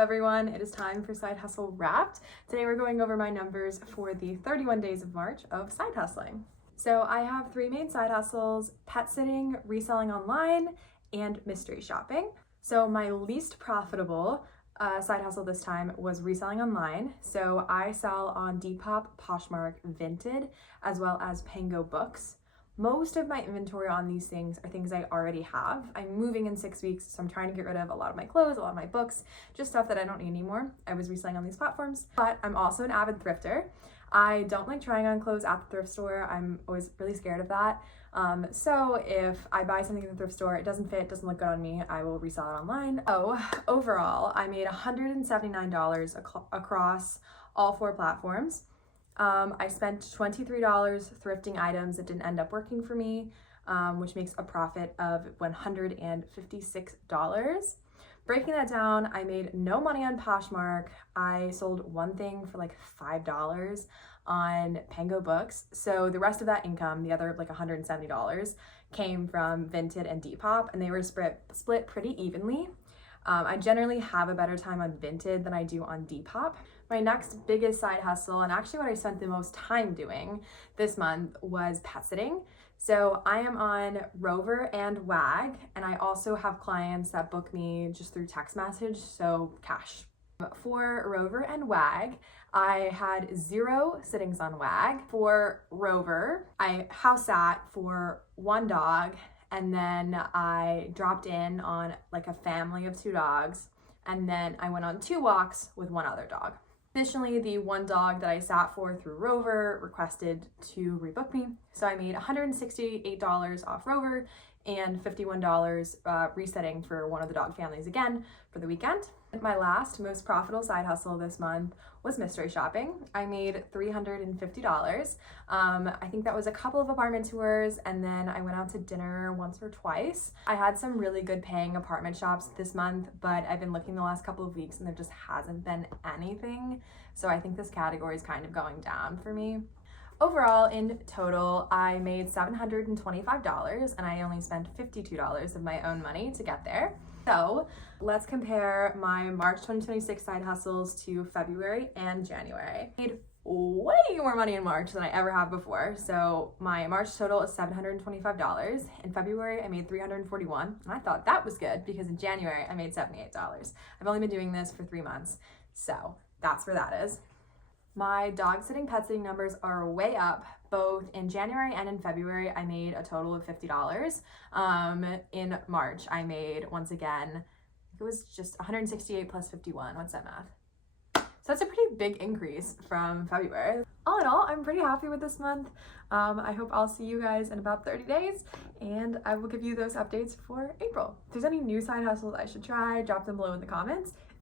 everyone, it is time for Side Hustle Wrapped. Today we're going over my numbers for the 31 days of March of side hustling. So I have three main side hustles: pet sitting, reselling online, and mystery shopping. So my least profitable side hustle this time was reselling online. So I sell on Depop, Poshmark, Vinted, as well as Pango Books. Most of my inventory on these things are things I already have. I'm moving in 6 weeks, so I'm trying to get rid of a lot of my clothes, a lot of my books, just stuff that I don't need anymore. I was reselling on these platforms, but I'm also an avid thrifter. I don't like trying on clothes at the thrift store. I'm always really scared of that. So if I buy something in the thrift store, it doesn't fit, doesn't look good on me, I will resell it online. So overall, I made $179 across all 4 platforms. I spent $23 thrifting items that didn't end up working for me, which makes a profit of $156. Breaking that down, I made no money on Poshmark. I sold one thing for like $5 on Pango Books. So the rest of that income, the other like $170, came from Vinted and Depop, and they were split pretty evenly. I generally have a better time on Vinted than I do on Depop. My next biggest side hustle, and actually what I spent the most time doing this month, was pet sitting. So I am on Rover and Wag, and I also have clients that book me just through text message, so cash. For Rover and Wag, I had 0 sittings on Wag. For Rover, I house sat for 1 dog, and then I dropped in on like a family of 2 dogs, and then I went on 2 walks with 1 other dog. Additionally, the 1 dog that I sat for through Rover requested to rebook me, so I made $168 off Rover and $51 resetting for one of the dog families again for the weekend. My last most profitable side hustle this month was mystery shopping. I made $350. I think that was a couple of apartment tours, and then I went out to dinner once or twice. I had some really good paying apartment shops this month, but I've been looking the last couple of weeks and there just hasn't been anything. So I think this category is kind of going down for me. Overall, in total, I made $725, and I only spent $52 of my own money to get there. So let's compare my March 2026 side hustles to February and January. I made way more money in March than I ever have before. So my March total is $725. In February, I made $341, and I thought that was good because in January, I made $78. I've only been doing this for 3 months, so that's where that is. My dog sitting, pet sitting numbers are way up. Both in January and in February, I made a total of $50. In March, I made, once again, it was just 168 plus 51. What's that math? So that's a pretty big increase from February. All in all, I'm pretty happy with this month. I hope I'll see you guys in about 30 days, and I will give you those updates for April. If there's any new side hustles I should try, drop them below in the comments.